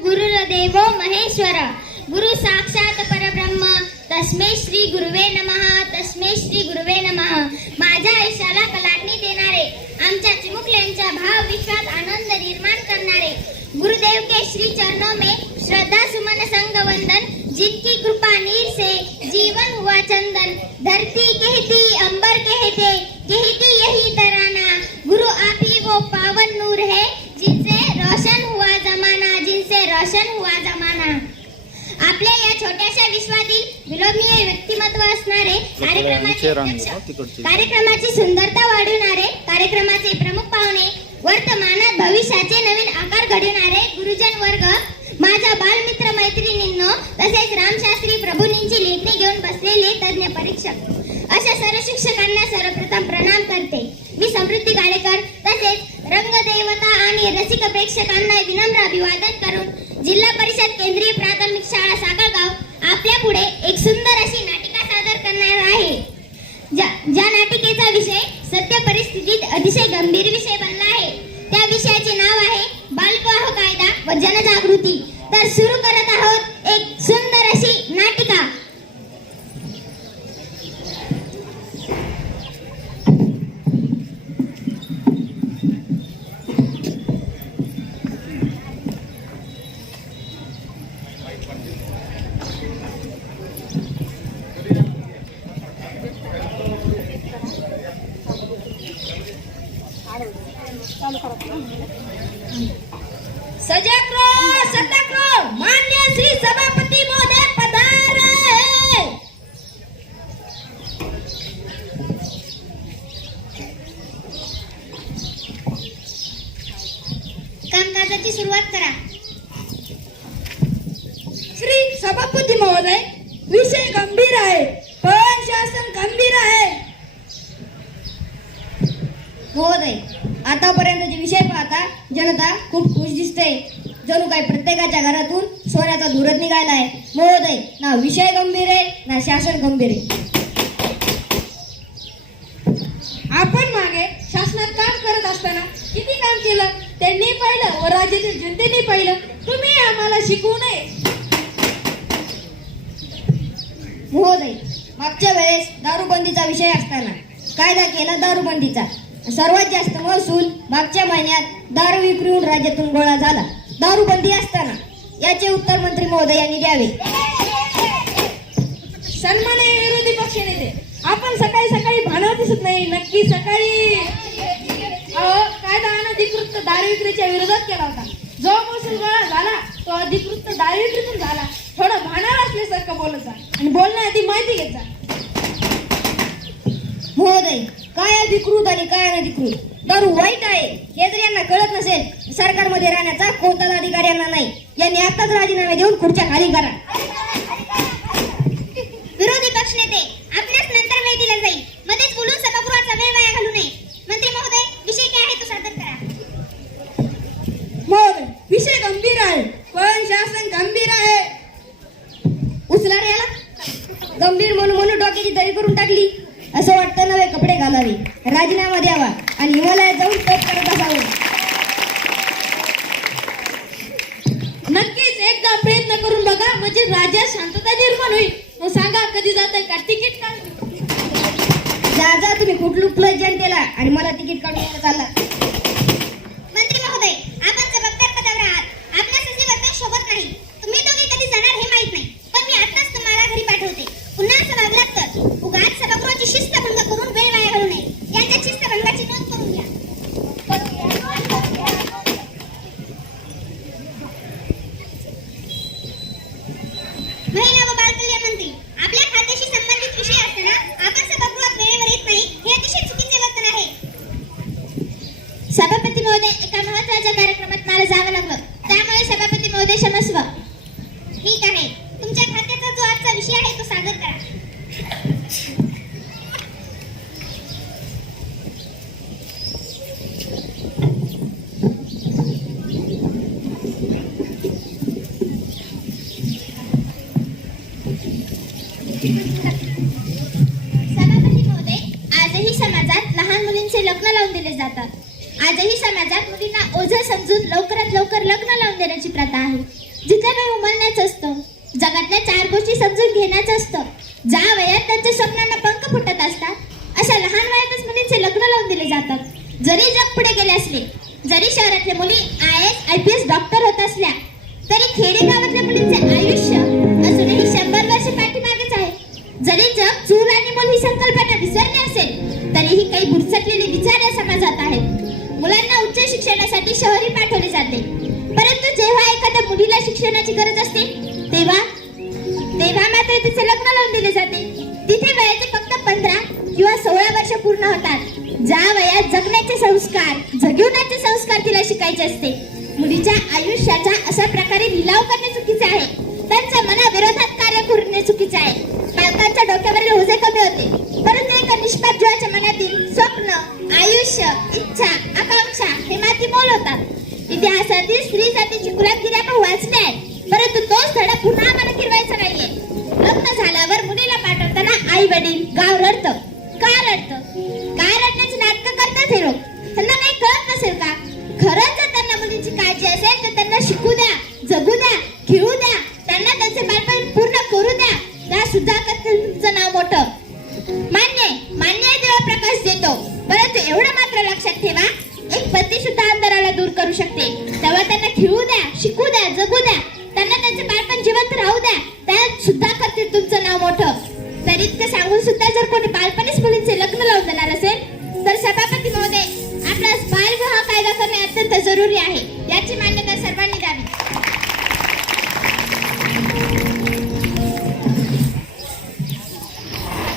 गुरुर्देवो महेश्वर गुरु साक्षात परब्रह्म तस्मै श्री गुरुवे नमः तस्मै श्री गुरुवे नमः। माझ्या आयुष्याला कलाटणी देणारे, आमच्या चिमुकल्यांच्या भाव विश्वात आनंद निर्माण करणारे गुरुदेव के श्री चरणों में श्रद्धा सुमन संग वंदन। जिनकी कृपा नीर से जीवन हुआ चंदन। धरती कहती अंबर कहती यही तराना। गुरु आप ही वो पावन नूर है जिनसे रोशन हुआ जमाना, जिनसे रोशन हुआ जमाना। आपल्या या छोट्याशा विश्वातील विलोभनीय व्यक्तिमत्व असणारे कार्यक्रमाची सुंदरता वाढवणारे, कार्यक्रमाचे प्रमुख पाहुणे, वर्तमानात भविष्याचे नवीन आकार घडवणारे गुरुजन वर्ग, माझ्या बालमित्र मैत्रिणींनो, तसेच रामशास्त्री प्रभूंची लेखणी घेऊन बसलेले तज्ञ परीक्षक, अशा सर्व शिक्षकांना सर्वप्रथम प्रणाम करते मी समृद्धी गाडेकर। तसेच रंगदेवता आणि रसिक प्रेक्षकांना विनम्र अभिवादन करून जिल्हा परिषद केंद्रीय प्राथमिक शाळा सागरगाव आपल्या पुढे एक सुंदर अशी नाटिका सादर करणार आहे। ज्या नाटिकेचा विषय सत्य परिस्थितीत अतिशय गंभीर विषय बनला आहे, त्या विषयाचे नाव आहे बालविवाह कायदा व जनजागृती। तर सुरू करत आहोत एक सुंदर अशी नाटिका। सत्याग्रह मान्य श्री सभापती महोदय पधारे। कामकाजाची सुरुवात करा। श्री सभापती महोदय, विषय गंभीर आहे पण शासन गंभीर आहे। महोदय, आतापर्यंतचे विषय पाहता जनता खूप खुश दिसते, जणू काही प्रत्येकाच्या घरातून सोन्याचा धुरच निघाला आहे। महोदय, ना विषय गंभीर आहे ना शासन गंभीर आहे। आपण मागे शासनात काम करत असताना किती काम केलं त्यांनी पाहिलं व राज्यातील जनतेने पाहिलं, तुम्ही आम्हाला शिकवू नये। महोदय, मागच्या वेळेस दारूबंदीचा विषय असताना कायदा केला दारूबंदीचा, सर्वात जास्त महसूल मागच्या महिन्यात दारू विक्रीहून राज्यातून गोळा झाला। दारूबंदी असताना याचे उत्तर मंत्री महोदय यांनी द्यावे। सन्माननीय विरोधी पक्ष नेते, आपण सकाळी भानावर दिसत नाही, नक्की सकाळी कायदा अनधिकृत दारू विक्रीच्या विरोधात केला होता। जो महसूल गोळा झाला तो अधिकृत दारू विक्रीतून झाला। थोडं भानावर असल्यासारखं बोलत जा आणि बोलण्याआधी माहिती घेत जा। महोदय, काय अधिकृत आणि काय अनधिकृत? दारू वाईट आहे हे जर यांना कळत नसेल, सरकारमध्ये राहण्याचा कोणताच अधिकार यांना नाही। यांनी आताच राजीनामे देऊन खुर्च्या खाली करा। विरोधी पक्ष नेते, आपल्यास नंतर वेळ दिला जाईल, मध्येच बोलून सभागृहाचा वेळ वाया घालू नये। मंत्री महोदय, विषय काय आहे तो सादर करा। महोदय, विषय गंभीर आहे पण शासन गंभीर आहे। उचला रे याला। गंभीर म्हणून डोक्याची दरी करून टाकली। असं वाटतं नवे कपडे घालावे, राजीनामा द्यावा आणि हिमालयात जाऊन तप करत असावं। नक्कीच एकदा प्रयत्न करून बघा, म्हणजे राज्यात शांतता निर्माण होईल। मग सांगा कधी जाताय का तिकीट काढ। जा तुम्ही कुठं लुटलं जनतेला आणि मला तिकीट काढून यायला चालला। मंत्री महोदय, आपण जबाबदार पदावर आहात, आपल्या असे वर्तन शोभत नाही। तुम्ही दोघे कधी जाणार हे माहित नाही, पण मी आताच तुम्हाला घरी पाठवते। पुन्हा असं वागलात तर उगाच सभागृहाची शिस्तभंग करून वेळ वाया घालू नये। यांच्या शिस्तभंगाची नोंद करून घ्या। महिला व बालकल्याण मंत्री, आपल्या खात्याशी संबंधित विषय असताना आपण सभागृहात वेळेवर येत नाही, हे अतिशय चुकीचे वर्तन आहे। सभापती महोदय, एका महत्त्वाच्या कार्यक्रमात मला जावं लागलं, त्यामुळे सभापती महोदय क्षमस्व। ठीक आहे, तुमच्या खात्याचा जो आजचा विषय आहे तो सादर करा। सभापती महोदय, आजही समाजात लहान मुलींचे लग्न लावून दिले जातात। आजही समाजात मुलींना ओझं समजून लवकरात लवकर लग्न लावून देण्याची प्रथा आहे. जिथे काही उमलण्याचं असतं, जगातल्या 4 गोष्टी समजून घेण्याचं असतं, ज्या वयात त्यांच्या स्वप्नांना पंख फुटत असतात, अशा लहान वयातच मुलींचे लग्न लावून दिले जातात. जरी जग पुढे गेले असले, जरी शहरातल्या मुली IAS IPS डॉक्टर होत असल्या, तरी खेडेगावातल्या मुलींचे आयुष्य अजूनही 100 वर्ष पाठीमागेच आहे. जरी जग चूल आणि मूल ही संकल्पना विसरली असेल, तरीही काही बुरसटलेले विचार या समाजात आहेत. मुलांना उच्च शिक्षणासाठी शहरी पाठवले जाते, परंतु जेव्हा एखाद्या मुलीला शिक्षणाची गरज असते तेव्हा मात्र तिचे लग्न लावून दिले जाते. तिथे वयाचे फक्त 15 किंवा 16 वर्ष पूर्ण होतात. ज्या वयात जगण्याचे संस्कार, जगवण्याचे संस्कार तिला शिकायचे असते. मुलीच्या आयुष्याचा अशा प्रकारे लिलाव करणे चुकीचे आहे. त्यांच्या मनाविरोधात कार्य करणे चुकीचे आहे. पालकांच्या डोक्यावरील ओझे कमी होते, परंतु एका निष्पाप जीवाच्या मनातील स्वप्न, आयुष्य, इच्छा, आकांक्षा हे माती मोल होतात. इतिहासातील स्त्री जातीची गुलामगिरी आपण वाचले आहे, परंतु तोच धडा पुन्हा आम्हाला गिरवायचा नाहीये. लग्न झाल्यावर मुलीला पाठवताना आई वडील, गाव रडतं. का रडतं? काय रडण्याची नाटकं करतात हे लोक? त्यांना काही कळत नसेल का? खरंच जर त्यांना मुलीची काळजी असेल तर त्यांना शिकू द्या, जगू द्या, खेळू द्या, त्यांना त्यांचे बालपण पूर्ण करू द्या. त्या सुद्धा तुमचं नाव मोठं. मान्य आहे, देव प्रकाश देतो, परंतु एवढं मात्र लक्षात ठेवा, एक पती सुद्धा अंधाराला दूर करू शकते. तेव्हा त्यांना खेळू द्या,